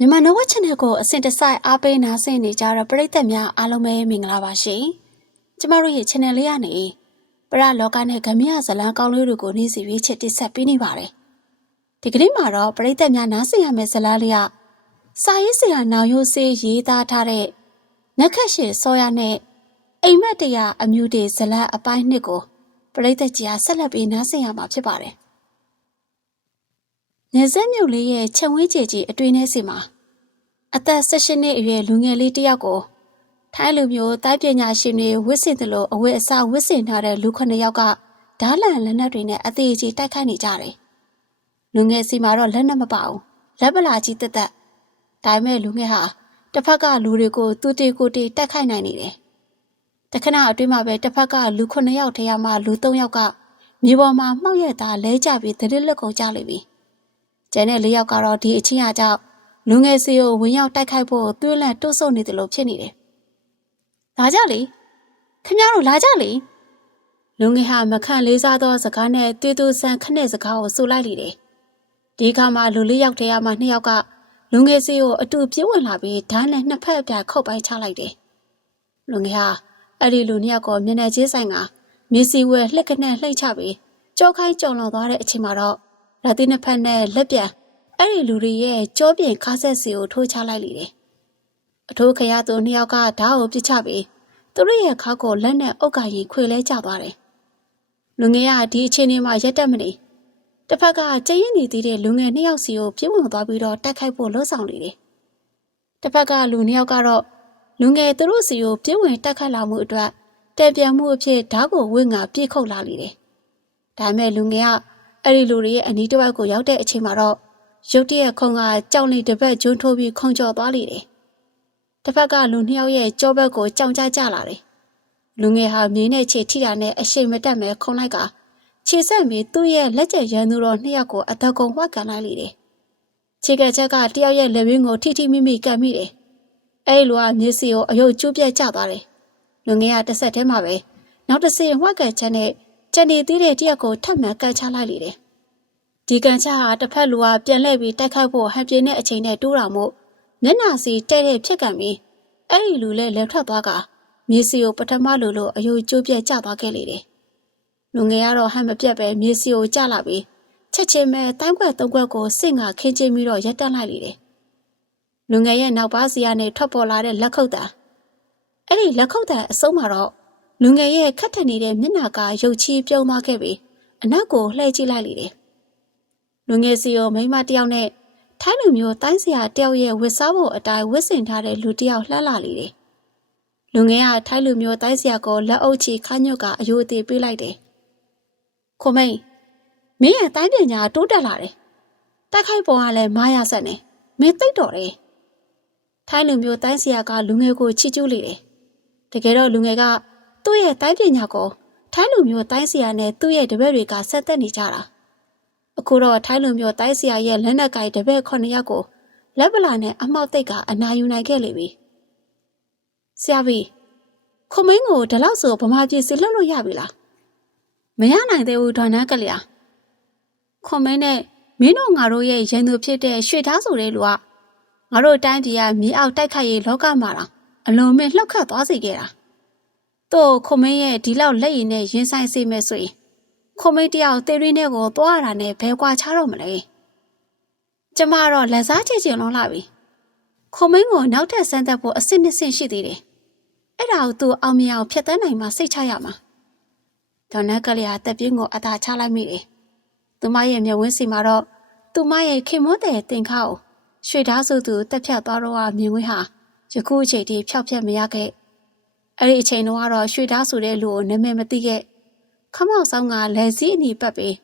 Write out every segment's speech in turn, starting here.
မြန်မာနဝချင်းတဲ့ကိုအစဉ်တစိုက်အားပေးနားဆင်နေကြတော့ပရိသတ်များအားလုံးပဲမင်္ဂလာပါရှင်။ကျမတို့ရဲ့ channel လေးကနေပရလောကနဲ့ဂမ ्य ဇလံကောင်းလေးတွေကိုနေ့စဉ်ရွေးချယ်တင်ဆက်ပေးနေပါတယ်။ဒီကနေ့မှာတော့ပရိသတ်များနားဆင်ရမယ့်ဇလံလေးကစာရေးဆရာနောင်ရိုးစေးရေးသားထားတဲ့နက်ခတ်ရှင်စောရနဲ့အိမ်မက်တရားအမျိုးတေဇလံအပိုင်းနှစ်ကိုပရိသတ်ကြီးကဆက်လက်ပြီးနားဆင်ရမှာဖြစ်ပါတယ်။နေဆက်မြို့လေးရဲ့ချက်ဝေးကြည်ကြီးအတွင်းထဲစီမှာအသက်၁၈နှစ်အရွယ်လူငယ်လေးတစ်ယောက်ကို ထိုင်းလူမျိုးတိုင်းပညာရှင်တွေဝစ်ဆင်တယ်လို့အဝတ်အစားဝစ်ဆင်ထားတဲ့လူခဏယောက်ကဓာလန်လက်နက်တွေနဲ့အသေးကြီးတိုက်ခိုက်နေကြတယ်။လူငယ်စီမှာတော့လက်နက်မပအောင်လက်ပလာကြီးတက်တက်ဒါပေမဲ့လူငယ်ဟာတစ်ဖက်ကလူတွေကိုသူတေကိုတေတိုက်ခိုက်နိုင်နေတယ်။တခဏအတွင်းမှာပဲတစ်ဖက်ကလူခဏယောက်ထဲမှာလူ၃ယောက်ကမြေပေါ်မှာမှောက်ရတာလဲကြပြီးဒရစ်လက်ကုန်ကြလိမ့်ပြီ။ကျန်တဲ့၄ယောက်ကတော့ဒီအချင်းအားကြောင့်လူငယ်စီကိုဝင်ရောက်တိုက်ခိုက်ဖို့တွဲလန့်တိုးဆုပ်နေတယ်လို့ဖြစ်နေတယ်။လာကြလေခင်ဗျားတို့လာကြလေလူငယ်ဟာမခန့်လေးစားသောစကားနဲ့တွေ့သူဆန်ခနဲ့စကားကိုဆိုလိုက်လေတယ်။ဒီခါမှာလူလေးယောက်တည်းအားမှာ၂ယောက်ကလူငယ်စီကိုအတူပြေးဝင်လာပြီးဓာတ်နဲ့နှစ်ဖက်အပြားခုတ်ပိုင်းချလိုက်တယ်။လူငယ်ဟာအဲ့ဒီလူ၂ယောက်ကိုမျက်နှာချင်းဆိုင်ကမျိုးစီဝဲလှက်ကနဲ့လှိမ့်ချပြီးကြောက်ခိုင်းကြုံလွန်သွားတဲ့အချိန်မှာတော့ရာတီနှစ်ဖက်နဲ့လက်ပြန်အဲ့ဒီလူတွေရဲ့ကြောပြင်ခါဆက်စီကို ထိုးချလိုက်လိမ့်တယ်။အထိုးခရသူနှစ်ယောက်ကဓာတ်ကိုပြစ်ချပြီးသူတို့ရဲ့ခါကိုလက်နဲ့အုတ်ကရင်ခွေလဲကျသွားတယ်။လူငယ်ကဒီအချိန်မှာရက်တက်မနေတဖက်ကကျင်းရင်နေတဲ့လူငယ်နှစ်ယောက်စီကိုပြေးဝင်သွားပြီးတော့တတ်ခိုက်ဖို့လှုံ့ဆော်နေတယ်။တဖက်ကလူနှစ်ယောက်ကတော့လူငယ်သူတို့စီကိုပြေးဝင်တတ်ခိုက်လာမှုအတွက်တံပြန်မှုအဖြစ်ဓာတ်ကိုဝင့်ငါပြစ်ခုတ်လာလိမ့်တယ်။ဒါပေမဲ့လူငယ်ကဲ့ဒီလူတွေရဲ့အနီးတစ်ဝက်ကိုရောက်တဲ့အချိန်မှာတော့ရုတ်တရက်ခုံကကြောင်လီတစ်ဘက်ဂျွန်းထိုးပြီးခုံကျော်သွားလိမ့်တယ်။တစ်ဖက်ကလူနှစ်ယောက်ရဲ့ကြောဘက်ကိုကြောင်ကြကြလာတယ်။လူငယ်ဟာမြင်းနဲ့ခြေထိတာနဲ့အရှိန်မတက်မဲခုံလိုက်ကခြေဆက်ပြီးသူ့ရဲ့လက်ကျန်ရန်သူတို့နှစ်ယောက်ကိုအသက်ကုန်ဝှက်ကန်လိုက်လိမ့်တယ်။ခြေကချက်ကတယောက်ရဲ့လက်ဝင်းကိုထိထိမိမိကတ်မိတယ်။အဲ့ဒီလူကမြေစီကိုအယုတ်ကျုပ်ပြက်ကျသွားတယ်။လူငယ်ကတဆက်တည်းမှာပဲနောက်တစ်စီဝှက်ကန်ချက်နဲ့ချန်နေသေးတဲ့တယောက်ကိုထပ်မံကတ်ချလိုက်လိမ့်တယ်။ဒီကံချာဟာတစ်ဖက်လူကပြန်လှည့်ပြီးတိုက်ခိုက်ဖို့ဟန်ပြင်းတဲ့အချိန်နဲ့တိုးတော်မှုမျက်နာစီတဲ့တဲ့ဖြစ်ကံပြီးအဲ့ဒီလူလဲလဲထွက်သွားကမြေစီကိုပထမလူလို့အယုတ်ကျုပ်ပြက်ကျသွားခဲ့လေတယ်။လူငယ်ကတော့ဟန်မပြက်ပဲမြေစီကိုကျလာပြီးချက်ချင်းပဲတိုင်းခွက်တုံးခွက်ကိုစင့်ငါခင်းချင်းပြီးတော့ရက်တက်လိုက်လေတယ်။လူငယ်ရဲ့နောက်ပါးစီကနေထွက်ပေါ်လာတဲ့လက်ခုပ်တံအဲ့ဒီလက်ခုပ်တံအဆုံးမှာတော့လူငယ်ရဲ့ခတ်ထနေတဲ့မျက်နာကရုတ်ချီးပြုံးသွားခဲ့ပြီးအနောက်ကိုလှည့်ကြည့်လိုက်လေတယ်။လူငယ်စီရောမိမတယောက်နဲ့ထိုင်းလူမျိုးတိုင်းစရာတယောက်ရဲ့ဝတ်စားဖို့အတိုင်းဝတ်ဆင်ထားတဲ့လူတယောက်လှက်လာလေတယ်။လူငယ်ကထိုင်းလူမျိုးတိုင်းစရာကိုလက်အုပ်ချီခါညွတ်ကအယုတ်အသေးပေးလိုက်တယ်။ခမိန်မင်းရဲ့တိုင်းပညာတိုးတက်လာတယ်။တိုက်ခိုက်ပုံကလည်းမာယာဆက်နေ။မင်းသိတော့တယ်။ထိုင်းလူမျိုးတိုင်းစရာကလူငယ်ကိုချီးကျူးလေတယ်။တကယ်တော့လူငယ်ကသူ့ရဲ့တိုင်းပညာကိုထိုင်းလူမျိုးတိုင်းစရာနဲ့သူ့ရဲ့တပည့်တွေကဆက်သက်နေကြတာ။အခုတော့ထိုင်းလူမျိုးတိုက်ဆရာရဲ့လက်နက်ကိုင်တပည့်900ယောက်ကိုလက်ပလာနဲ့အမောက်သိက်ကအနာယူနိုင်ခဲ့လိမ့်မည်။ဆရာဘီခမင်းကိုဒီလောက်ဆိုဗမာပြည်စစ်လွတ်လို့ရပြီလား။မရနိုင်သေးဘူးဒါနကလျာ။ခမင်းနဲ့မင်းတို့ငါတို့ရဲ့ရင်သူဖြစ်တဲ့ရွှေသားဆိုတဲ့လူကငါတို့တိုင်းပြည်ကမြေအောက်တိုက်ခိုက်ရေးလောကမှာတာအလုံးမဲ့လှောက်ခတ်သွားစေခဲ့တာ။တော့ခမင်းရဲ့ဒီလောက်လက်ရည်နဲ့ရင်ဆိုင်စေမဲ့ဆိုရင်ခမိတ်တယောက်တေရင်းနဲ့ကိုသွားရတာနဲ့ဘဲကွာချတော့မလဲ။ကျမတော့လက်စားချင်ချင်လုံးလာပြီ။ခမိတ်ကိုနောက်ထပ်ဆန်းသက်ဖို့အစ်စ်နှစ်စင်ရှိသေးတယ်။အဲ့ဒါကိုသူအောင်မြအောင်ဖျက်သန်းနိုင်မှစိတ်ချရမှာ။ဒေါနက်ကလေးကတက်ပြင်းကိုအသာချလိုက်မိတယ်။သူမရဲ့မျက်ဝန်းစီမှာတော့သူမရဲ့ခင်မွန်းတဲ့တင်ခါကိုရွှေသားစုသူတက်ဖြတ်သွားတော့မြင်ဝဲဟာယခုအချိန်ထိဖြောက်ဖြက်မရခဲ့။အဲ့ဒီအချိန်တော့ရွှေသားစုတဲ့လူကိုနာမည်မသိခဲ့။ခမောက်ဆောင်ကလက်စည်းအနီပတ်ပြီး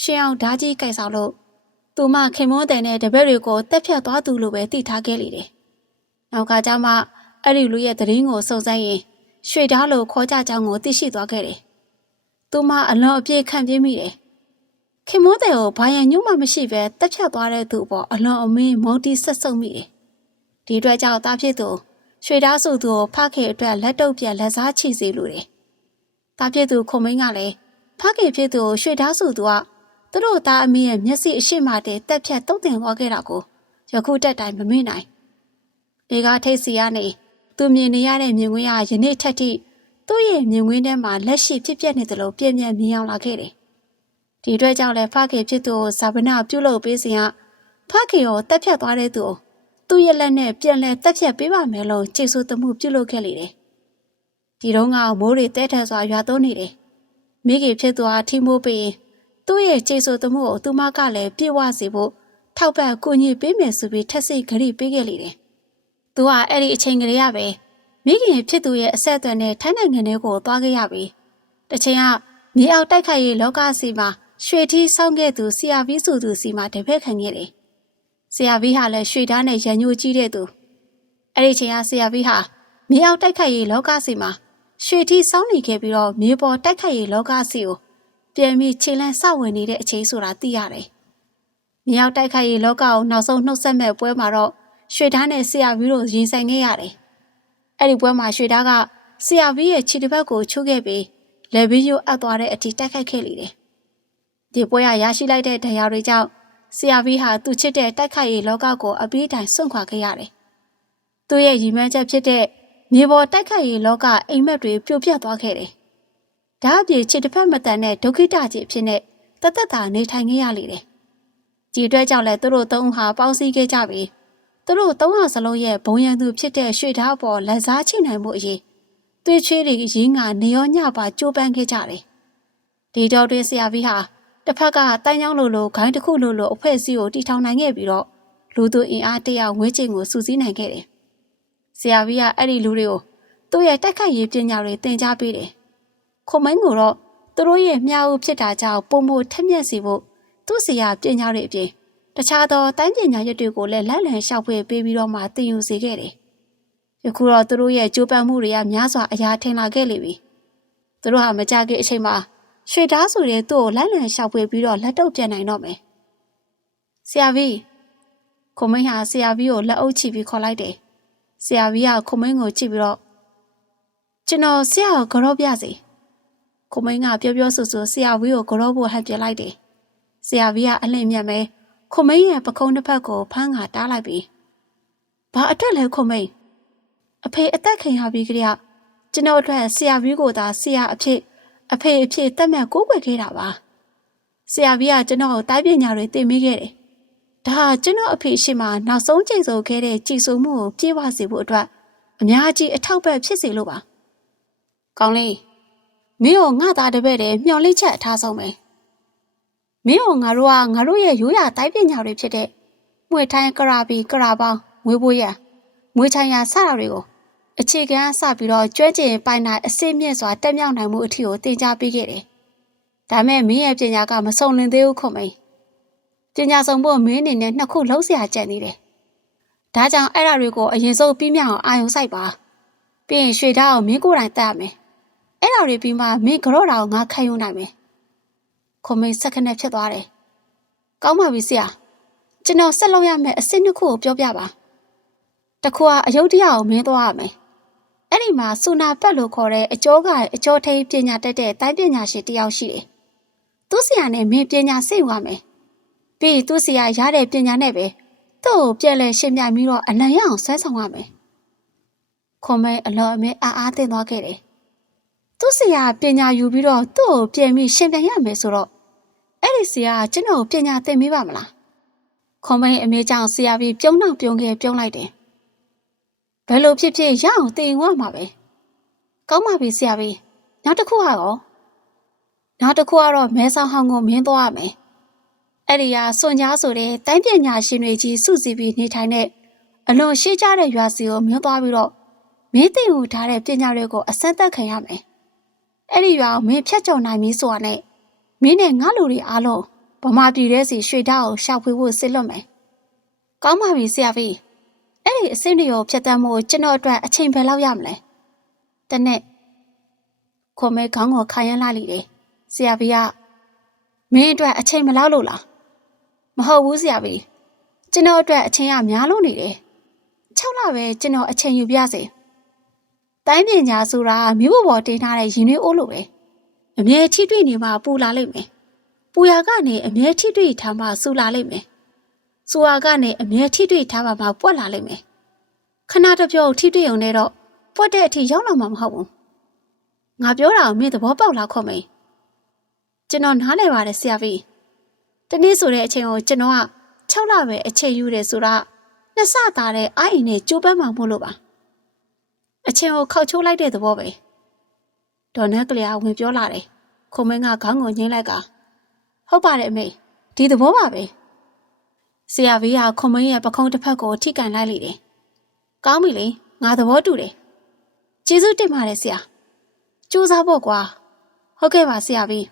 ရှင်အောင်ဓာကြီးကိုက်ဆောင်လို့သူမခင်မုန်းတဲ့နဲ့တပည့်တွေကိုတက်ဖြတ်သွားသူလိုပဲသိထားခဲ့လေတယ်။နောက်ကကြမှအဲ့ဒီလူရဲ့တရင်ကိုစုံစမ်းရင်ရွှေသားလိုခေါ်ကြကြောင်းကို သိရှိသွားခဲ့တယ်။သူမအလွန်အပြည့်ခံပြင်းမိတယ်။ခင်မုန်းတဲ့ကိုဘာရန်ညှို့မှမရှိပဲတက်ဖြတ်သွားတဲ့သူ့အပေါ်အလွန်အမင်းမော်တီဆက်ဆုံမိတယ်။ဒီအတွက်ကြောင့်တာဖြစ်သူရွှေသားစုသူကိုဖခင်အတွက်လက်တုပ်ပြက်လက်စားချစီလိုတယ်။။ဒါဖြစ်သူခုံမင်းကလည်းဖခင်ဖြစ်သူကိုရွှေသားစုသူကသူ့တို့သားအမင်းရဲ့မျက်စိအရှိမတည်းတက်ဖြတ်တုံတင်သွားခဲ့တာကိုယခုတက်တိုင်မမေ့နိုင်။ဒီကထိတ်စီရနေသူမြင်နေရတဲ့မြင်ကွင်းကယနေ့ထက်ထိသူ့ရဲ့မြင်ကွင်းထဲမှာလက်ရှိဖြစ်ပျက်နေသလိုပြင်းပြင်းမြင်အောင်လာခဲ့တယ်။ဒီအတွက်ကြောင့်လည်းဖခင်ဖြစ်သူကိုဇာပနာပြုလုပ်ပေးစဉ်ကဖခင်ကိုတက်ဖြတ်သွားတဲ့သူကိုသူ့ရဲ့လက်နဲ့ပြန်လဲတက်ဖြတ်ပေးပါမယ်လို့ကြေဆိုသမှုပြုလုပ်ခဲ့လေတယ်။ဒီတော့ငါမိုးတွေတဲထဲစွာရွာသွန်းနေတယ်။မိခင်ဖြစ်သွားထိမိုးပြီးသူ့ရဲ့ကျေးဇူးတမှုကိုသူမကလည်းပြေဝစေဖို့ထောက်ပံ့ကူညီပေးမယ်ဆိုပြီးထက်စိတ်ဂရိပေးခဲ့လေတယ်။သူကအဲ့ဒီအချိန်ကလေးရပဲမိခင်ဖြစ်သူရဲ့အဆက်အသွယ်နဲ့ထိုင်းနိုင်ငံလေးကိုသွားခဲ့ရပြီ။တချိန်ကမြေအောက်တိုက်ခိုက်ရေးလောကစီမှာရွှေထီးဆောင်ခဲ့သူဆရာဘီးစုသူစီမှာတပည့်ခံခဲ့တယ်။ဆရာဘီးဟာလည်းရွှေသားနဲ့ရံညိုကြည့်တဲ့သူ။အဲ့ဒီအချိန်ကဆရာဘီးဟာမြေအောက်တိုက်ခိုက်ရေးလောကစီမှာရွှေထီဆောင်းနေခဲ့ပြီးတော့မြေပေါ်တိုက်ခိုက်ရေလောကစီကိုပြန်ပြီးခြေလန်းဆဝင်နေတဲ့အခြေဆိုတာသိရတယ်။မြောက်တိုက်ခိုက်ရေလောကကိုနောက်ဆုံးနှုတ်ဆက်မဲ့ပွဲမှာတော့ရွှေသားနဲ့ဆရာဗီတို့ရင်ဆိုင်ခဲ့ရတယ်။အဲ့ဒီပွဲမှာရွှေသားကဆရာဗီရဲ့ခြေတစ်ဖက်ကိုချုပ်ခဲ့ပြီးလက်ဘီယိုအပ်သွားတဲ့အထိတိုက်ခိုက်ခဲ့လေတယ်။ဒီပွဲကရရှိလိုက်တဲ့ဒဏ်ရာတွေကြောင့်ဆရာဗီဟာသူ့ချစ်တဲ့တိုက်ခိုက်ရေလောကကိုအပြေးအတိုင်းဆွန့်ခွာခဲ့ရတယ်။သူ့ရဲ့ရည်မှန်းချက်ဖြစ်တဲ့မြေပေါ်တိုက်ခိုက်ရေးလောကအိမ်မက်တွေပြိုပြတ်သွားခဲ့တယ်။ဒါအပြင်ခြေတစ်ဖက်မတန်တဲ့ဒုက္ခတကြီးဖြစ်နေတသက်သာနေထိုင်ခဲ့ရလေတယ်။ကြည်တွဲကြောင့်လည်းသူတို့သုံးဦးဟာပေါင်းစည်းခဲ့ကြပြီးသူတို့သုံးဟာစလုံးရဲ့ဘုံရန်သူဖြစ်တဲ့ရွှေသားပေါ်လက်စားချိနိုင်မှုအရေးသွေးချွေးတွေရင်းကနေရောညပါကြိုးပမ်းခဲ့ကြတယ်။ဒေတော်တွင်ဆရာဗီဟာတစ်ဖက်ကတိုင်းချောင်းလိုလိုခိုင်းတစ်ခုလိုလိုအဖွဲ့အစည်းကိုတည်ထောင်နိုင်ခဲ့ပြီးတော့လူသူအင်အားတရာဝင်းချင်းကိုစုစည်းနိုင်ခဲ့တယ်။ဆရာကြီးကအဲ့ဒီလူတွေကိုသူ့ရဲ့တက်ခတ်ရေးပညာတွေသင်ကြားပေးတယ်။ခွန်မင်းကတော့သူတို့ရဲ့မြားဦးဖြစ်တာကြောင့်ပုံမထက်မြက်စီဖို့သူ့ဆရာပညာတွေအပြင်တခြားသောတိုင်းပညာရပ်တွေကိုလည်းလက်လံရှောက်ဖွေပေးပြီးတော့မှသင်ယူစေခဲ့တယ်။ယခုတော့သူတို့ရဲ့ကြိုးပမ်းမှုတွေကများစွာအရာထင်လာခဲ့လိမ့်မည်။သူတို့ဟာမကြခဲ့အချိန်မှာ ရွှေသားဆိုတဲ့သူ့ကိုလက်လံရှောက်ဖွေပြီးတော့လက်တော့ပြန်နိုင်တော့မယ်။ဆရာကြီးခွန်မင်းဟာဆရာကြီးကိုလက်အုပ်ချပြီးခေါ်လိုက်တယ်။ဆရာကြီးကခမင်းကိုကြည့်ပြီးတော့ကျွန်တော်ဆရာကိုကြောပြစီခမင်းကပြောပြောဆိုဆိုဆရာကြီးကိုကြောဖို့ဟန့်ပြလိုက်တယ်ဆရာကြီးကအလှင့်မြတ်ပဲခမင်းရဲ့ပခုံးတစ်ဖက်ကိုဖမ်းခါတားလိုက်ပြီဘာအထက်လဲခမင်းအဖေအသက်ခင်ရပြီကြည့်ရကျွန်တော်အတွက်ဆရာကြီးကိုသာဆရာအဖြစ်အဖေအဖြစ်သတ်မှတ်ကိုးကွယ်ခဲ့တာပါဆရာကြီးကကျွန်တော်ကိုတိုင်းပညာတွေသင်ပေးခဲ့တယ်ဒါကျွန်တော်အဖေရှိမှနောက်ဆုံးကြိမ်ဆုံးခဲ့တဲ့ကြည်စုံမှုကိုပြေဝစေဖို့အတွက်အများကြီးအထောက်ပံ့ဖြစ်စေလို့ပါ။ကောင်းလေး။မင်းတို့ငါသားတပည့်တည်းမျှော်လင့်ချက်အထားဆုံးပဲ။မင်းတို့ငါတို့ကငါတို့ရဲ့ရိုးရာတိုင်းပညာတွေဖြစ်တဲ့မြွေထိုင်းကရာဘီကရာပေါင်းဝေဘွေးရမြွေထိုင်းရာစတာတွေကိုအခြေခံဆပြီးတော့ကျွဲကျင်ပိုင်နိုင်အစိမ့်မြင့်စွာတက်မြောက်နိုင်မှုအထည်ကိုတင် जा ပေးခဲ့တယ်။ဒါမဲ့မင်းရဲ့ပညာကမစုံလင်သေးဘူးခွန်မင်း။ပညာဆောင်ဖို့မင်းအနေနဲ့နှစ်ခုလှုပ်ရှားကြံနေတယ်။ဒါကြောင့်အဲ့ဒါတွေကိုအရင်ဆုံးပြီးမြောက်အောင်အာရုံစိုက်ပါ။ပြီးရင်ရွှေသားကိုမင်းကိုယ်တိုင်တတ်မယ်။အဲ့ဒါတွေပြီးမှမင်းကတော့တော့ငါခံယူနိုင်မယ်။ခမင်းဆက်ခနဲ့ဖြစ်သွားတယ်။ကောင်းပါပြီဆရာ။ကျွန်တော်ဆက်လုပ်ရမယ့်အစ်စ်နှစ်ခုကိုပြောပြပါ။တခုကအယုဒ္ဓယာကိုမင်းသွားရမယ်။အဲ့ဒီမှာဆူနာပတ်လို့ခေါ်တဲ့အကျောကအကျောထိပ်ပညာတတ်တဲ့တိုင်းပညာရှင်တယောက်ရှိတယ်။သူ့ဆရာနဲ့မင်းပညာစိတ်ဝါမယ်။ပြီးသူ့ဆရာရတဲ့ပညာနဲ့ပဲသူ့ကိုပြန်လဲရှင်းပြပြီးတော့အနိုင်ရအောင်ဆန်းဆောင်ရမယ်။ခွန်မဲအလော်အမဲအားအားတင်သွားခဲ့တယ်။သူ့ဆရာပညာယူပြီးတော့သူ့ကိုပြန်ပြီးရှင်းပြရမယ်ဆိုတော့အဲ့ဒီဆရာကကျွန်တော်ပညာသင်ပေးပါမလား။ခွန်မဲအမဲကြောင့်ဆရာပြီးပြုံးတော့ပြုံးခဲ့ပြုံးလိုက်တယ်။ဘယ်လိုဖြစ်ဖြစ်ရအောင်တင်သွားမှာပဲ။ကောင်းပါပြီဆရာပြီ။နောက်တစ်ခုကရောနောက်တစ်ခုကတော့မဲဆောင်ဟောင်းကိုမင်းသွားရမယ်။အဲ့ဒီဟာစွန်ကြားဆိုတဲ့တိုင်းပညာရှင်တွေကြီးစုစည်းပြီးနေထိုင်တဲ့အလွန်ရှေးကျတဲ့ရွာစီကိုမြှောက်သွားပြီးတော့မင်းသိမှုထားတဲ့ပညာတွေကိုအဆက်သက်ခံရမယ်။အဲ့ဒီရွာကိုမင်းဖျက်ချော်နိုင်ပြီဆိုတာနဲ့မင်းနဲ့ငါလူတွေအားလုံးဗမာပြည်ထဲစီရွှေတောင်းကိုရှာဖွေဖို့စစ်လွတ်မယ်။ကောင်းပါပြီဆရာဖေး။အဲ့ဒီအစိမ့်တွေကိုဖျက်တမ်းဖို့ကျွန်တော်အတွက်အချိန်ပဲလောက်ရမလဲ။တနေ့ခေါမဲခေါင်းကိုခိုင်းရလိုက်လေ။ဆရာဖေးကမင်းအတွက်အချိန်မလောက်လို့လား။မဟုတ်ဘူးဆရာပဲကျွန်တော်အတွက်အချင်းရများလို့နေတယ်ချက်လာပဲကျွန်တော်အချင်းယူပြစေတိုင်းပြညာဆိုတာမိဘဘော်တင်ထားတဲ့ရင်ွေးအိုးလိုပဲအမြဲထိတွေ့နေမှာပူလာလိမ့်မယ်ပူရကနေအမြဲထိတွေ့ထားမှာဆူလာလိမ့်မယ်ဆူရကနေအမြဲထိတွေ့ထားမှာပွက်လာလိမ့်မယ်ခဏတပြုတ်ထိတွေ့ုံနဲ့တော့ပွက်တဲ့အထိ ရောက်လာမှာမဟုတ်ဘူးငါပြောတာကိုမင်းသဘောပေါက်လားခွန်မင်းကျွန်တော်နားလည်ပါတယ်ဆရာဖေးတနည်းဆိုတဲ့အချိန်ကိုကျွန်တော်က6လပဲအချိန်ယူတယ်ဆိုတော့နှစ်ဆသားတဲ့အိုင်အိမ်နဲ့ကြိုးပမ်းမှမို့လို့ပါအချိန်ကိုခောက်ချိုးလိုက်တဲ့သဘောပဲဒေါ်နတ်ကလေးကဝင်ပြောလာတယ်ခုံမင်းကခေါင်းကိုငိမ့်လိုက်ကဟုတ်ပါတယ်အမေဒီသဘောပါပဲဆရာဘေးကခုံမင်းရဲ့ပခုံးတစ်ဖက်ကိုထိကန်လိုက်လိုက်တယ်ကောင်းပြီလေငါသဘောတူတယ်ကျေးဇူးတင်ပါတယ်ဆရာကြိုးစားဖို့ကွာဟုတ်ကဲ့ပါဆရာဘေး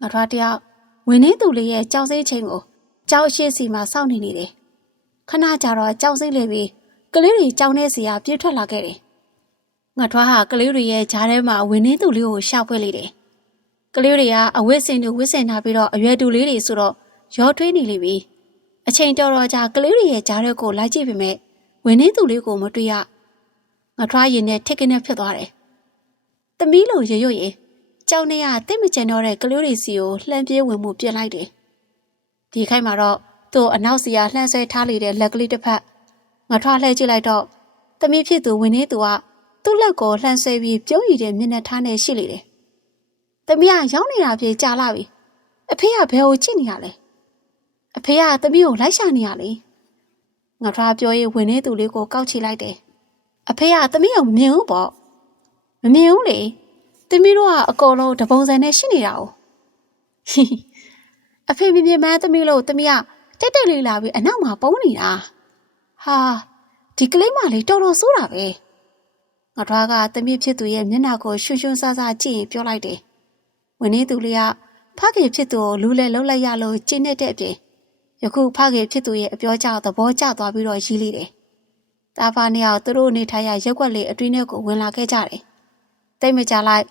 ငါထွားတယောက်ဝင်နေသူလေးရဲ့ကြောင်စိတ်ချင်းကိုကြောင်ရှိစီမှာစောင့်နေနေတယ်။ခဏကြာတော့ကြောင်စိတ်လေးပြီးကလေးတွေကြောင်နေစရာပြေးထွက်လာခဲ့တယ်။ငါထွားဟာကလေးတွေရဲ့ဂျားထဲမှာဝင်နေသူလေးကိုရှာဖွေလိုက်တယ်။ကလေးတွေကအဝတ်စင်တွေဝတ်စင်ထားပြီးတော့အရွယ်တူလေးတွေဆိုတော့ရောထွေးနေလိမ့်ပြီ။အချိန်တော်တော်ကြာကလေးတွေရဲ့ဂျားထဲကိုလိုက်ကြည့်ပေမဲ့ဝင်နေသူလေးကိုမတွေ့ရငါထွားရင်နဲ့ထိတ်ကနေဖြစ်သွားတယ်။တမီးလုံးရရွရင်ကြောင်နေရတိတ်မကျန်တော့တဲ့ကလေးလေးစီကိုလှမ်းပြေးဝင်မှုပြစ်လိုက်တယ်။ဒီခိုက်မှာတော့သူ့အနောက်စီကလှမ်းဆွဲထားလိုက်တဲ့လက်ကလေးတစ်ဖက်ငထွားလှဲကြည့်လိုက်တော့သမီးဖြစ်သူဝင်နေသူကသူ့လက်ကိုလှမ်းဆွဲပြီးပြုံးရည်တဲ့မျက်နှာထားနဲ့ရှိလိုက်တယ်။သမီးကရောင်းနေတာပြေကြာလာပြီ။အဖေကဘယ်ကိုချစ်နေရလဲ။အဖေကသမီးကိုလိုက်ရှာနေရလေ။ငထွားပြောရင်ဝင်နေသူလေးကိုကောက်ချလိုက်တယ်။အဖေကသမီးကိုမမြင်ဘူးပေါ့။မမြင်ဘူးလေ။တင်မီတို့ကအကောလုံးတပုံစံနဲ့ရှိနေတာကိုအဖေမြမြမန်းတင်မီလို့တင်မီကတက်တက်လေးလာပြီးအနောက်မှာပုံနေတာဟာဒီကလေးမလေးတော်တော်ဆိုးတာပဲငါတို့ကတင်မီဖြစ်သူရဲ့မျက်နှာကိုရှွွှွန်းဆဆကြည့်ရင်ပြောလိုက်တယ်ဝင်းနေသူလေးကဖခင်ဖြစ်သူကိုလူလဲလှုပ်လိုက်ရလို့ကျင်းနေတဲ့အပြင်ယခုဖခင်ဖြစ်သူရဲ့အပြောကြောက်သဘောကျသွားပြီးတော့ရီးလိတယ်တာဖာနီယောသူတို့အနေထိုင်ရရက်ွက်လေးအတွင်းထဲကိုဝင်လာခဲ့ကြတယ်။တိတ်မကြလိုက်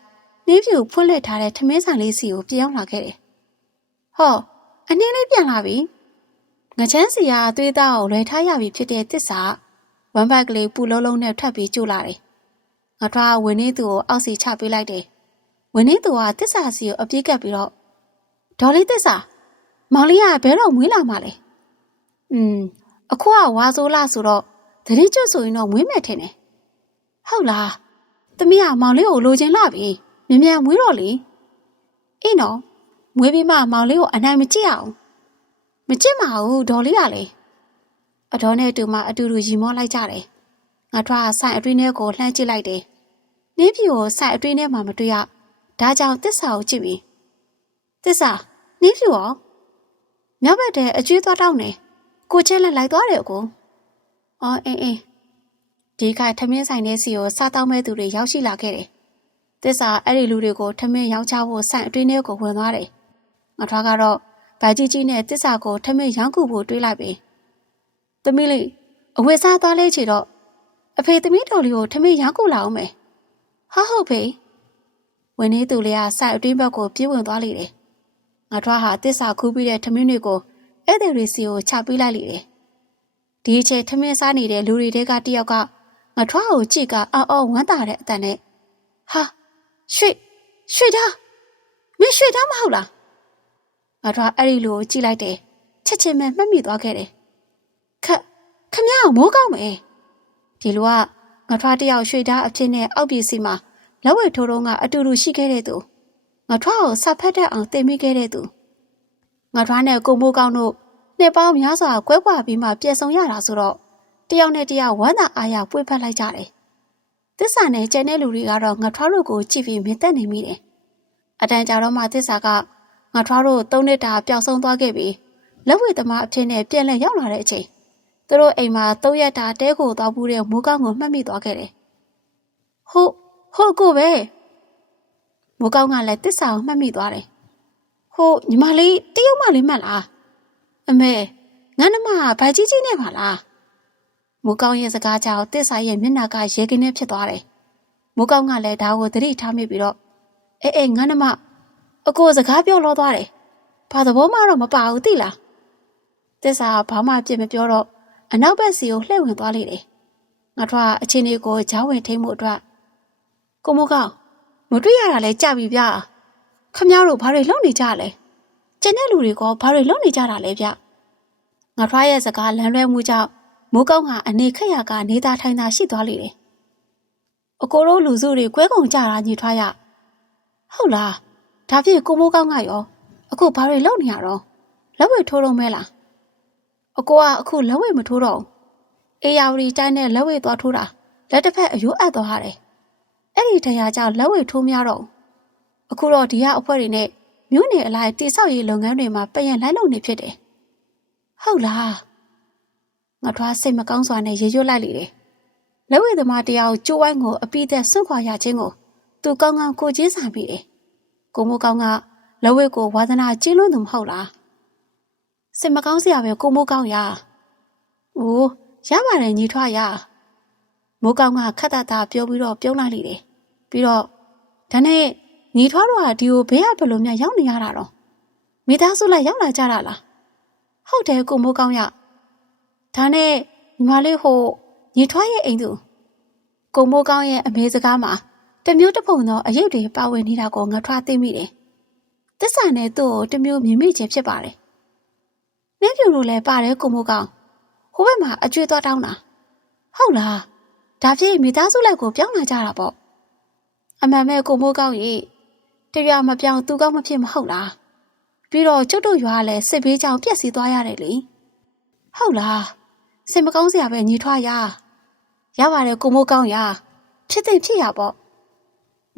နင်းပြူဖွင့်လှစ်ထားတဲ့ထမင်းဆောင်လေးစီကိုပြောင်းလာခဲ့တယ်။ဟောအနင်းလေးပြန်လာပြီ။ငချမ်းစီကသွေးသားကိုလွှဲထားရပြီဖြစ်တဲ့တစ္ဆာဝမ်ဘက်ကလေးပူလုံးလုံးနဲ့ထွက်ပြီးကြိုလာတယ်။ငါထွားဝင်းနေသူကိုအောက်စီချပေးလိုက်တယ်။ဝင်းနေသူကတစ္ဆာစီကိုအပြေးကပ်ပြီးတော့ဒေါ်လေးတစ္ဆာမောင်လေးကဘဲတော့မွေးလာမှလဲ။ Ừm အခုကဝါဆိုးလာဆိုတော့တတိကျဆိုရင်တော့မွေးမယ်ထင်တယ်။ဟုတ်လား။သမီးကမောင်လေးကိုလိုချင်လာပြီ။မြမြမွေးတော့လေအေးနော်မွေးပြီးမှမောင်လေးကိုအနိုင်မကျအောင်မကျမအောင်ဒေါ်လေးကလေအတော်နဲ့အတူမှအတူတူရီမောလိုက်ကြတယ်ငါထွားဆိုင်အတွင်းထဲကိုလှမ်းကြည့်လိုက်တယ်နင်းဖြူကိုဆိုင်အတွင်းထဲမှာမတွေ့ရဒါကြောင့်တစ္ဆာကိုကြည့်ပြီတစ္ဆာနင်းဖြူရောမြောက်ဘက်တဲအကျွေးသွားတော့နေကိုချဲလက်လိုက်သွားတယ်အကုန်အော်အေးအေးဒီခါထမင်းဆိုင်တဲ့စီကိုစားတော့မဲ့သူတွေရောက်ရှိလာခဲ့တယ်။တစ္ဆာအဲ့ဒီလူတွေကိုထမင်းရောင်းချဖို့ဆန့်အတွင်းထဲကိုဝင်သွားတယ်။ငထွားကတော့ဗိုက်ကြီးကြီးနဲ့တစ္ဆာကိုထမင်းရောင်းကူဖို့တွေးလိုက်ပြီ။တမီးလေးအဝတ်စားသွားလေးချေတော့အဖေတမီးတော်လေးကိုထမင်းရောင်းကူလာအောင်မယ်။ဟာဟုတ်ပြီ။ဝင်းနေသူလေးကဆန့်အတွင်းဘက်ကိုပြေးဝင်သွားလိမ့်တယ်။ငထွားဟာတစ္ဆာခူးပြီးတဲ့ထမင်းတွေကိုအဲ့ဒီရီစီကိုချပေးလိုက်လိမ့်တယ်။ဒီအချိန်ထမင်းစားနေတဲ့လူတွေတဲကတယောက်ကငထွားကိုကြည့်ကအော်အော်ဝမ်းတာတဲ့အတန်နဲ့ဟာရွှေရွှေသားမင်းရွှေသားမဟုတ်လားမထွားအဲ့ဒီလိုကြည့်လိုက်တယ်ချက်ချင်းပဲမှတ်မိသွားခဲ့တယ်ခခမရအောင်မိုးကောင်းမယ်ဒီလိုကမထွားတယောက်ရွှေသားအဖြစ်နဲ့အောက်ပြည်စီမှာလက်ဝဲထိုးတော့ကအတူတူရှိခဲ့တဲ့သူမထွားကိုစဖက်တတ်အောင်သိမိခဲ့တဲ့သူမထွားနဲ့ကိုမိုးကောင်းတို့နှစ်ပေါင်းများစွာကွဲပွားပြီးမှပြေဆုံးရတာဆိုတော့တယောက်နဲ့တယောက်ဝမ်းသာအားရပွေဖက်လိုက်ကြတယ်သစ္စာနဲ့ကျန်တဲ့လူတွေကတော့ငါထွားလို့ကိုကြည့်ပြီးမြင်တတ်နေမိတယ်။အတန်ကြာတော့မှသစ္စာကငါထွားတို့သုံးနှစ်တာပျောက်ဆုံးသွားခဲ့ပြီ။လက်ဝဲသမားအဖြစ်နဲ့ပြန်လဲရောက်လာတဲ့အချိန်သူတို့အိမ်မှာသုံးရတာတဲကိုတော့ပူတဲ့မိုးကောင်းကိုမှတ်မိသွားခဲ့တယ်။ဟုတ်ဟုတ်ကိုပဲ။မိုးကောင်းကလည်းသစ္စာကိုမှတ်မိသွားတယ်။ဟုတ်ညီမလေးတယောက်မှလည်းမှတ်လား။အမေငါနှမဘာကြီးကြီးနဲ့ပါလား။မူကောင်ရဲ့စကားကြောင့်တစ်ဆိုင်ရဲ့မျက်နှာကရေကင်းနေဖြစ်သွားတယ်။မူကောင်ကလည်းဒါကိုသတိထားမိပြီးတော့အေးအေးငါ့နှမအကိုစကားပြောလို့သွားတယ်။ဘာသဘောမှတော့မပါဘူးသိလား။တစ်ဆာကဘာမှပြစ်မပြောတော့အနောက်ဘက်စီကိုလှည့်ဝင်သွားလိမ့်တယ်။ငါထွားအချင်းလေးကိုဂျောင်းဝင်ထိမှုအတွက်ကိုမူကောင်မတွေ့ရတာလဲကြာပြီဗျာ။ခမည်းတော်ဘာတွေလုပ်နေကြလဲ။ကျင်းတဲ့လူတွေကဘာတွေလုပ်နေကြတာလဲဗျ။ငါထွားရဲ့စကားလမ်းလွဲမှုကြောင့်မိုးကောင်းကအနေခက်ရကနေသားထိုင်သာရှိသွားလိမ့်မယ်။အကိုတို့လူစုတွေကွဲကုန်ကြတာညှိထွားရ။ဟုတ်လား။ဒါဖြင့်ကိုမိုးကောင်းကရောအခုဘာတွေလုပ်နေရတော့လက်ဝဲထိုးတော့မဲလား။အကိုကအခုလက်ဝဲမထိုးတော့ဘူး။အေယာဝတီတိုင်းနဲ့လက်ဝဲသွားထိုးတာလက်တစ်ဖက်အရိုးအပ်သွားရတယ်။အဲ့ဒီထရာကြောင့်လက်ဝဲထိုးများတော့အခုတော့ဒီဟာအဖွဲတွေနဲ့မြို့နယ်အလိုက်တိဆောက်ရေးလုပ်ငန်းတွေမှာပျက်ရန်လိုက်လုံနေဖြစ်တယ်။ဟုတ်လား။ငါတို့ဆိတ်မကောင်းစွာနဲ့ရေရွတ်လိုက်လေလက်ဝဲသမားတယောက်ကျိုးဝိုင်းကို အပိသက်ဆွန့်ခွာရခြင်းကိုသူကောင်းကောင်းကိုကျင်းစားပြီလေကိုမိုးကောင်းကလက်ဝဲကိုဝါသနာကျင်းလွန်းသူမဟုတ်လားဆိတ်မကောင်းစရာပဲကိုမိုးကောင်းရာအိုးရပါတယ်ညီထွားရာမိုးကောင်းကခက်တတပြောပြီးတော့ပြုံးလိုက်လေပြီးတော့ဒါနဲ့ညီထွားတော့ဟာဒီကိုဘေးကဘလို့များရောက်နေရတာတော့မိသားစုလိုက်ရောက်လာကြတာလားဟုတ်တယ်ကိုမိုးကောင်းရာါနဲ့ညီမလေးဟိုညီထွားရဲ့အိမ်သူကုံမိုးကောင်းရဲ့အမေစကားမှာတမျိုးတစ်ပုံသောအရေးတွေပါဝင်နေတာကိုငါထွားသိမိတယ်။တစ္ဆာနဲ့သူ့ကို တမျိုးမြင်မိခြင်းဖြစ်ပါတယ်။မင်းပြူလိုလဲပါတယ်ကုံမိုးကောင်းဟိုဘက်မှာအကျွေးသွားတောင်းတာဟုတ်လားဒါဖြစ်မိသားစုလက်ကိုပြောင်းလာကြတာပေါ့အမှန်မဲ့ကုံမိုးကောင်းကြီးတရမပြောင်းသူကောင်းမဖြစ်မဟုတ်လားပြီးတော့ချုပ်တို့ရွာလည်းစစ်ဘေးကြောင့်ပြက်စီသွားရတယ်လေဟုတ်လားစိတ်မကောင်းစရာပဲညီထွားရာရပါတယ်ကိုမိုးကောင်းရာဖြစ်တဲ့ဖြစ်ရပေါ့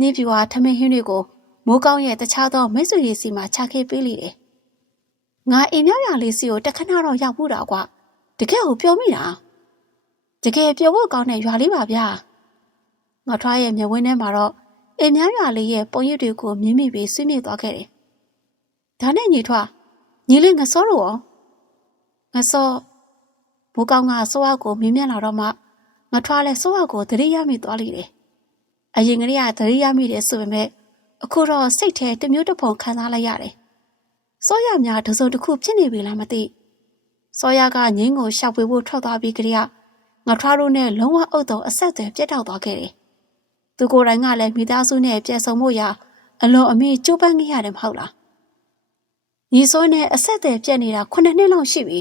နေပြွာထမင်းဟင်းတွေကိုမိုးကောင်းရဲ့တခြားသောမိတ်ဆွေရေစီမှာချခဲ့ပေးလိမ့်တယ်ငါအိမ်မြောင်ရလေးစီကိုတခဏတော့ရောက်ဖို့တာကွာတကယ်ကိုပျော်မိတာတကယ်ပျော်ဖို့ကောင်းတဲ့ရွာလေးပါဗျာငါထွားရဲ့မြဝင်းထဲမှာတော့အိမ်မြောင်ရလေးရဲ့ပုံရိပ်တွေကိုမြင်မိပြီးဆွေးမြေ့သွားခဲ့တယ်ဒါနဲ့ညီထွားညီလေးငါစောလို့ရောငါစောဘိုးကောင်ကစိုးအောက်ကိုမြင်မြန်လာတော့မှငထွားလဲစိုးအောက်ကိုတရိယာမိသွားလိမ့်တယ်။အရင်ကလေးကတရိယာမိတယ်ဆိုပေမဲ့အခုတော့စိတ်ထဲတမျိုးတစ်ပုံခံစားလိုက်ရတယ်။စိုးရများဒုစုံတစ်ခုဖြစ်နေပြီလားမသိ။စိုးရကငင်းကိုရှောက်ပွေဖို့ထွက်သွားပြီးကလေးကငထွားလို့နဲ့လုံးဝအုပ်တော်အဆက်အသွယ်ပြတ်တောက်သွားခဲ့တယ်။သူကိုယ်တိုင်ကလည်းမိသားစုနဲ့ပြန်ဆုံဖို့ရအလုံးအမိကြိုးပမ်းခဲ့ရတယ်မဟုတ်လား။ညီစိုးနဲ့အဆက်အသွယ်ပြတ်နေတာခုနှစ်နှစ်လောက်ရှိပြီ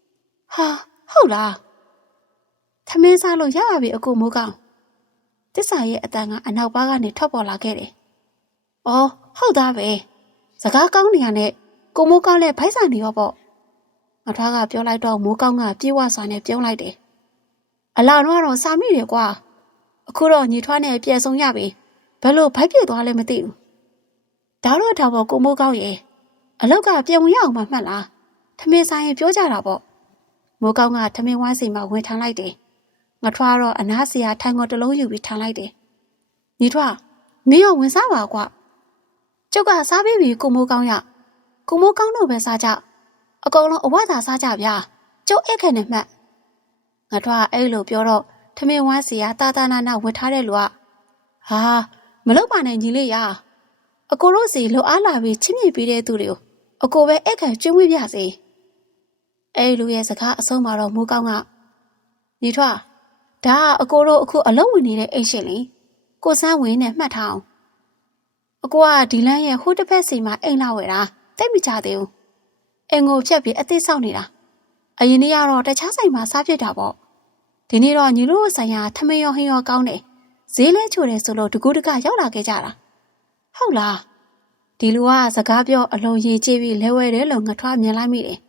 ။ဟာဟုတ်လားထမင်းစားလို့ရပါပြီအကိုမိုးကောင်တစ္ဆာရဲ့အတန်ကအနောက်ဘက်ကနေထွက်ပေါ်လာခဲ့တယ်။အော်ဟုတ်သားပဲစကားကောင်းနေရနဲ့ကိုမိုးကောင်လည်းဖိုက်ဆံနေရောပေါ့ငါထွားကပြောလိုက်တော့မိုးကောင်ကပြေဝစာနဲ့ပြုံးလိုက်တယ်။အလာတော့တော့စာမိတယ်ကွာအခုတော့ညီထွားနဲ့ပြည့်စုံရပြီဘယ်လိုဖိုက်ပြေသွားလဲမသိဘူးဒါတော့ဒါပေါ့ကိုမိုးကောင်ရဲ့အလောက်ကပြောင်းဝင်ရအောင်မှတ်လားထမင်းစားရင်ပြောကြတာပေါ့မိုးကောင်းကထမင်းဝိုင်းစိန်မှာဝင်ထန်လိုက်တယ်။ငထွားတော့အနားစရာထိုင်ကုန်တလုံးယူပြီးထန်လိုက်တယ်။ညီထွားမင်းရောဝင်စားပါကွာ။ကျုပ်ကစားပြီးပြီကိုမိုးကောင်းရ။ကိုမိုးကောင်းတော့ပဲစားကြ။အကုန်လုံးအဝတ်သာစားကြဗျာ။ကျုပ်ဧကနဲ့မှတ်။ငထွားအဲ့လိုပြောတော့ထမင်းဝိုင်းစိန်ကတာတာနာနာဝင်ထားတဲ့လူကဟာမလောက်ပါနဲ့ညီလေးရ။အကိုတို့စီလှအားလာပြီးချင်းမြေပြီးတဲ့သူတွေကိုအကိုပဲဧကန်ကျွေးဝေးပြစေ။အဲ့လူရဲ့စကားအဆုံးမှာတော့မိုးကောင်းကညီထွားဒါကအကိုတို့အခုအလုံးဝင်နေတဲ့အိမ်ရှင်လေကိုစန်းဝင်းနဲ့မှတ်ထားအောင်အကိုကဒီလမ်းရဲ့ဟိုတစ်ဖက်စီမှာအိမ်လာဝယ်တာတိတ်မကြသေးဘူးအင်ကိုဖြတ်ပြီးအသေးဆောင်နေတာအရင်ကတော့တခြားဆိုင်မှာစားပြစ်တာပေါ့ဒီနေ့တော့ညီတို့ဆိုင်ရာထမင်းရောဟင်းရောကောင်းတယ်ဈေးလဲချိုတယ်ဆိုလို့တကူတကရောက်လာခဲ့ကြတာဟုတ်လားဒီလူကစကားပြောအလုံးရေးချပြီးလဲဝဲတယ်လို့ငထွားမြင်လိုက်မိတယ်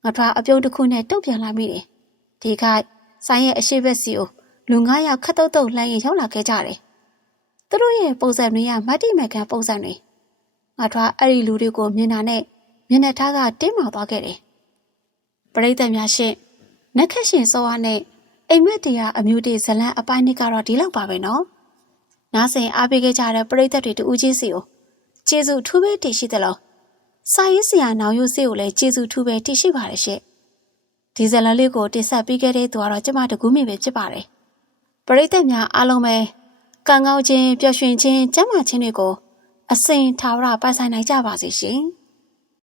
ငါဘာအပြုံးတစ်ခုနဲ့တုတ်ပြန်လာမိတယ်။ဒီခိုက်ဆိုင်းရဲ့အရှိဘက်စီကိုလူ၅ယောက်ခတ်တုတ်တုတ်လှမ်းရင်ရောက်လာခဲ့ကြတယ်။သူတို့ရဲ့ပုံစံတွေကမတ်တိမကန်ပုံစံတွေ။ငါထွားအဲ့ဒီလူတွေကိုမြင်တာနဲ့မျက်နှာထားကတင်းမာသွားခဲ့တယ်။ပရိသတ်များရှင့်နက်ခတ်ရှင်စောအားနဲ့အိမ်မက်တရားအမျိုးတည်ဇလန်းအပိုင်းနှစ်ကတော့ဒီလောက်ပါပဲနော်။နားစင်အားပေးခဲ့ကြတဲ့ပရိသတ်တွေတူးချင်းစီကိုကျေးဇူးထူးပဲတင်ရှိသလို့စာရေးဆရာနောင်ယိုစေးကိုလည်းကျေးဇူးထူးပဲတင်ရှိပါရရှင်။ဒီဇလန်လေးကိုတင်ဆက်ပေးခဲ့တဲ့သူကတော့ကျမတကူးမိပဲဖြစ်ပါတယ်။ပရိသတ်များအားလုံးပဲကံကောင်းခြင်းပျော်ရွှင်ခြင်းကျမ်းမာခြင်းတွေကို အစဉ်ထာဝရပိုင်ဆိုင်နိုင်ကြပါစေရှင်။